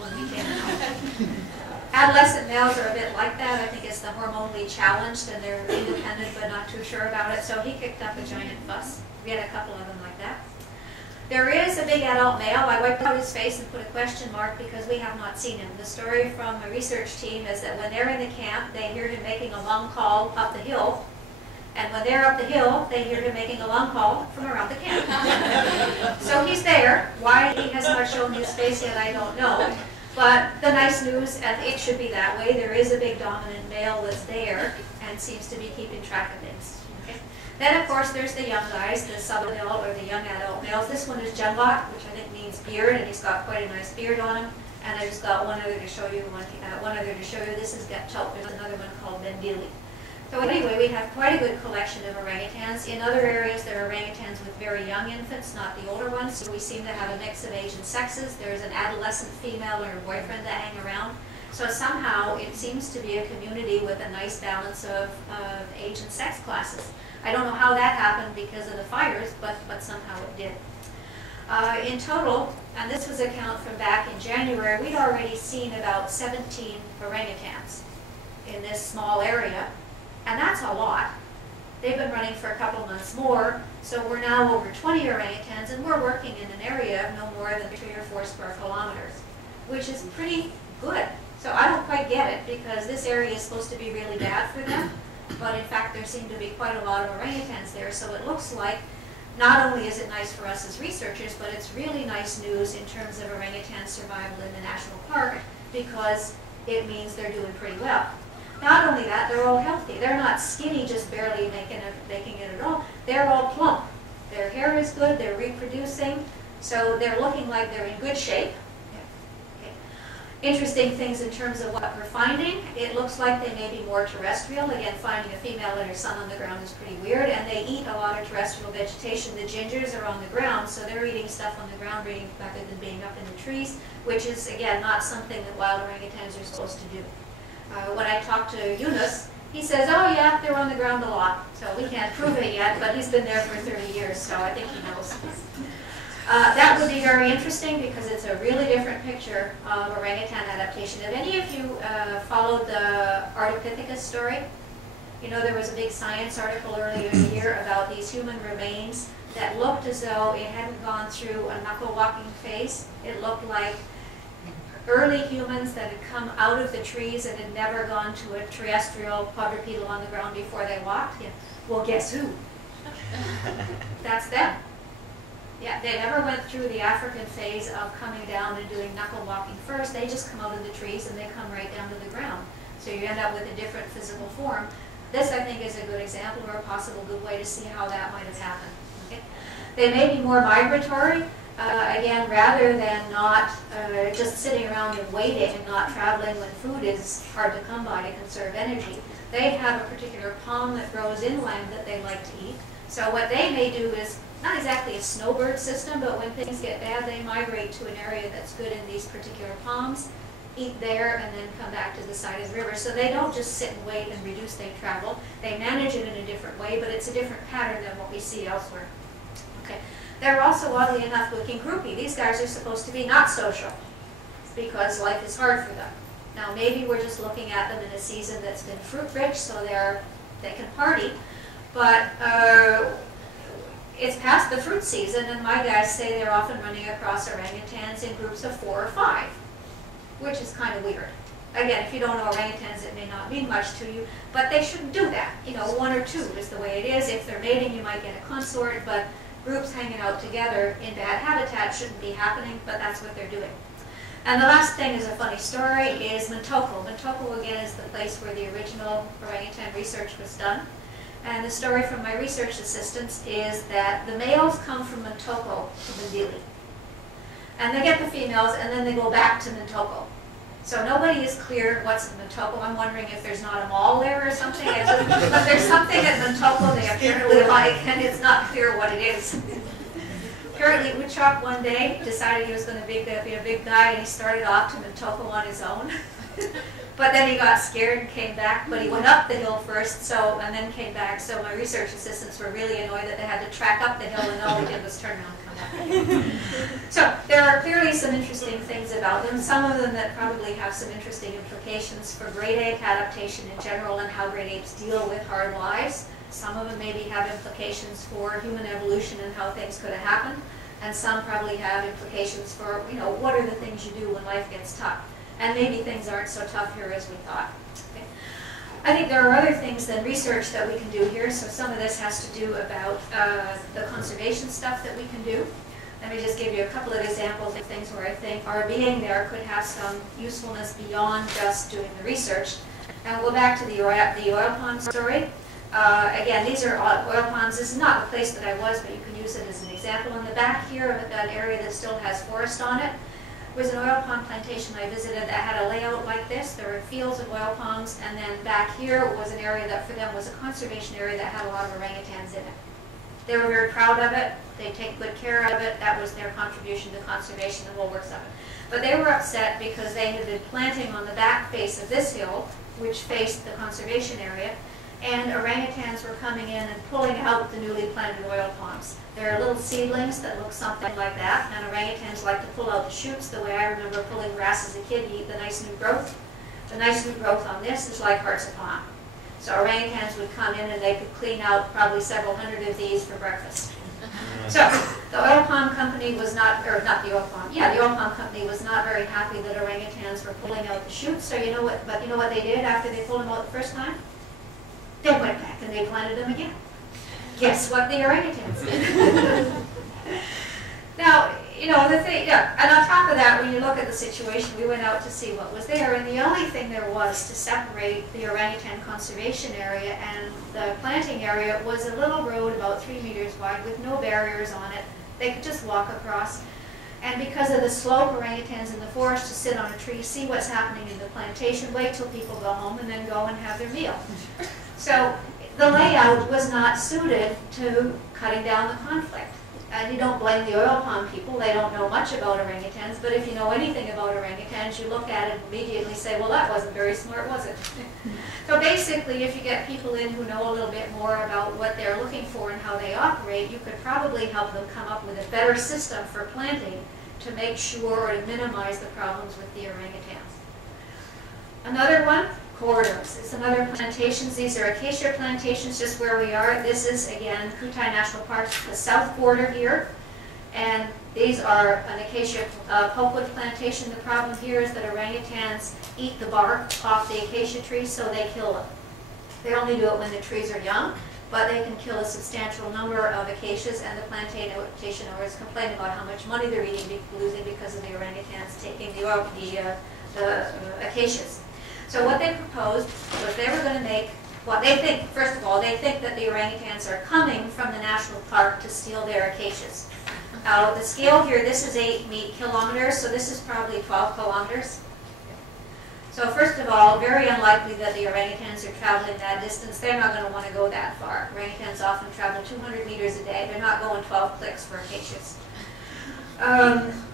when we came out. Adolescent males are a bit like that. I think it's the hormonally challenged and they're independent but not too sure about it. So he kicked up a giant fuss. We had a couple of them like that. There is a big adult male. I wiped out his face and put a question mark because we have not seen him. The story from a research team is that when they're in the camp, they hear him making a long call up the hill. And when they're up the hill, they hear him making a long call from around the camp. So he's there. Why he has not shown his face yet, I don't know. But the nice news, and it should be that way, there is a big dominant male that's there and seems to be keeping track of things. Okay. Then, of course, there's the young guys, the sub-adult or the young adult males. This one is Jumbat, which I think means beard, and he's got quite a nice beard on him. And I just got one other to show you. This is Gatchuk. There's another one called Bendili. So anyway, we have quite a good collection of orangutans. In other areas, there are orangutans with very young infants, not the older ones. So we seem to have a mix of age and sexes. There's an adolescent female or a boyfriend that hang around. So somehow it seems to be a community with a nice balance of age and sex classes. I don't know how that happened because of the fires, but somehow it did. In total, and this was a count from back in January, we'd already seen about 17 orangutans in this small area. And that's a lot. They've been running for a couple months more, so we're now over 20 orangutans, and we're working in an area of no more than 3 or 4 square kilometers, which is pretty good. So I don't quite get it, because this area is supposed to be really bad for them, but in fact there seem to be quite a lot of orangutans there, so it looks like not only is it nice for us as researchers, but it's really nice news in terms of orangutan survival in the national park, because it means they're doing pretty well. Not only that, they're all healthy. They're not skinny, just barely making it at all. They're all plump. Their hair is good, they're reproducing, so they're looking like they're in good shape. Okay. Interesting things in terms of what we're finding. It looks like they may be more terrestrial. Again, finding a female and her son on the ground is pretty weird, and they eat a lot of terrestrial vegetation. The gingers are on the ground, so they're eating stuff on the ground rather than being up in the trees, which is, again, not something that wild orangutans are supposed to do. When I talked to Yunus, he says, oh yeah, they're on the ground a lot. So we can't prove it yet, but he's been there for 30 years, so I think he knows. That would be very interesting because it's a really different picture of orangutan adaptation. Have any of you followed the Ardipithecus story? You know, there was a big science article earlier in the year about these human remains that looked as though it hadn't gone through a knuckle walking phase. It looked like early humans that had come out of the trees and had never gone to a terrestrial quadrupedal on the ground before they walked. Yeah. Well, guess who? That's them. Yeah, they never went through the African phase of coming down and doing knuckle walking first. They just come out of the trees and they come right down to the ground. So you end up with a different physical form. This, I think, is a good example or a possible good way to see how that might have happened. Okay? They may be more migratory. Again, rather than not just sitting around and waiting and not traveling when food is hard to come by to conserve energy, they have a particular palm that grows inland that they like to eat. So what they may do is not exactly a snowbird system, but when things get bad, they migrate to an area that's good in these particular palms, eat there, and then come back to the side of the river. So they don't just sit and wait and reduce their travel. They manage it in a different way, but it's a different pattern than what we see elsewhere. Okay. They're also, oddly enough, looking groupy. These guys are supposed to be not social because life is hard for them. Now, maybe we're just looking at them in a season that's been fruit-rich, so they can party. But it's past the fruit season, and my guys say they're often running across orangutans in groups of 4 or 5, which is kind of weird. Again, if you don't know orangutans, it may not mean much to you, but they shouldn't do that. You know, 1 or 2 is the way it is. If they're mating, you might get a consort, but groups hanging out together in bad habitat shouldn't be happening, but that's what they're doing. And the last thing is a funny story, is Mentoko. Mentoko, again, is the place where the original orangutan research was done. And the story from my research assistants is that the males come from Mentoko to Bendili. And they get the females, and then they go back to Mentoko. So nobody is clear what's in Mentoko. I'm wondering if there's not a mall there or something. But there's something at Mentoko they apparently like, and it's not clear what it is. Apparently Woodchuck one day decided he was going to be a big guy, and he started off to Mintoko on his own. But then he got scared and came back, but he went up the hill first, and then came back. So my research assistants were really annoyed that they had to track up the hill, and all he did was turn around and come back. So there are clearly some interesting things about them, some of them that probably have some interesting implications for great ape adaptation in general and how great apes deal with hard lives. Some of them maybe have implications for human evolution and how things could have happened, and some probably have implications for, what are the things you do when life gets tough. And maybe things aren't so tough here as we thought. Okay. I think there are other things than research that we can do here. So some of this has to do about the conservation stuff that we can do. Let me just give you a couple of examples of things where I think our being there could have some usefulness beyond just doing the research. And we'll go back to the oil pond story. Again, these are oil ponds. This is not the place that I was, but you can use it as an example. On the back here of that area that still has forest on it, was an oil pond plantation I visited that had a layout like this. There were fields of oil palms, and then back here was an area that for them was a conservation area that had a lot of orangutans in it. They were very proud of it. They take good care of it. That was their contribution to conservation, the whole works of it. But they were upset because they had been planting on the back face of this hill, which faced the conservation area, and orangutans were coming in and pulling out the newly planted oil palms. There are little seedlings that look something like that, and orangutans like to pull out the shoots the way I remember pulling grass as a kid to eat the nice new growth. The nice new growth on this is like hearts of palm. So orangutans would come in and they could clean out probably several hundred of these for breakfast. So the oil palm company was not, or not the oil palm, yeah, the oil palm company was not very happy that orangutans were pulling out the shoots. So you know what they did after they pulled them out the first time? They went back and they planted them again. Guess what the orangutans did? Now, the thing, yeah, and on top of that, when you look at the situation, we went out to see what was there, and the only thing there was to separate the orangutan conservation area and the planting area was a little road about 3 meters wide with no barriers on it. They could just walk across. And because of the slope, orangutans in the forest to sit on a tree, see what's happening in the plantation, wait till people go home, and then go and have their meal. So the layout was not suited to cutting down the conflict. And you don't blame the oil palm people. They don't know much about orangutans. But if you know anything about orangutans, you look at it and immediately say, well, that wasn't very smart, was it? So basically, if you get people in who know a little bit more about what they're looking for and how they operate, you could probably help them come up with a better system for planting to make sure or to minimize the problems with the orangutans. Another one, corridors. It's another plantations. These are acacia plantations just where we are. This is, again, Kutai National Park, the south border here. And these are an acacia pulpwood plantation. The problem here is that orangutans eat the bark off the acacia trees, so they kill them. They only do it when the trees are young, but they can kill a substantial number of acacias, and the plantation owners complain about how much money they're losing because of the orangutans taking the acacias. So what they proposed was they were going to make what they think, first of all, they think that the orangutans are coming from the national park to steal their acacias. The scale here, this is 8 kilometers, so this is probably 12 kilometers. So first of all, very unlikely that the orangutans are traveling that distance. They're not going to want to go that far. Orangutans often travel 200 meters a day. They're not going 12 clicks for acacias.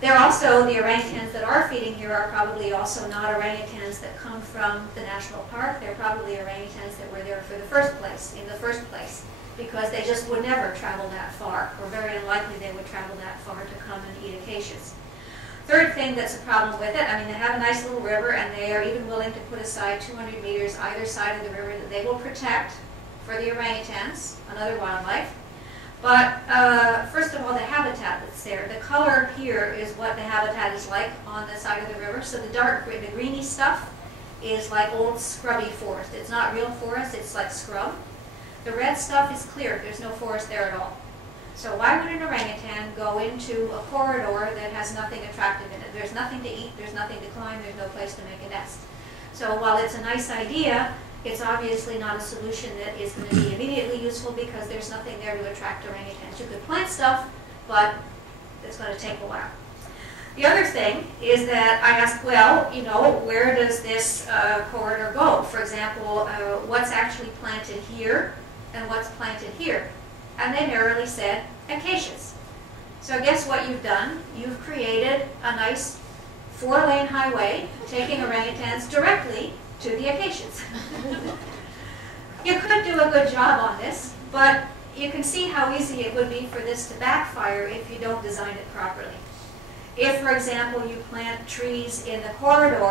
They're also, the orangutans that are feeding here are probably also not orangutans that come from the national park. They're probably orangutans that were there for the first place, because they just would never travel that far, or very unlikely they would travel that far to come and eat acacias. Third thing that's a problem with it, I mean, they have a nice little river, and they are even willing to put aside 200 meters either side of the river that they will protect for the orangutans and other wildlife. But first of all, the habitat that's there. The color here is what the habitat is like on the side of the river. So the greeny stuff is like old scrubby forest. It's not real forest, it's like scrub. The red stuff is clear. There's no forest there at all. So why would an orangutan go into a corridor that has nothing attractive in it? There's nothing to eat, there's nothing to climb, there's no place to make a nest. So while it's a nice idea, it's obviously not a solution that is going to be immediately useful because there's nothing there to attract orangutans. You could plant stuff, but it's going to take a while. The other thing is that I asked, well, where does this corridor go? For example, what's actually planted here and what's planted here? And they narrowly said acacias. So guess what you've done? You've created a nice 4-lane highway taking orangutans directly to the acacias. You could do a good job on this, but you can see how easy it would be for this to backfire if you don't design it properly. If, for example, you plant trees in the corridor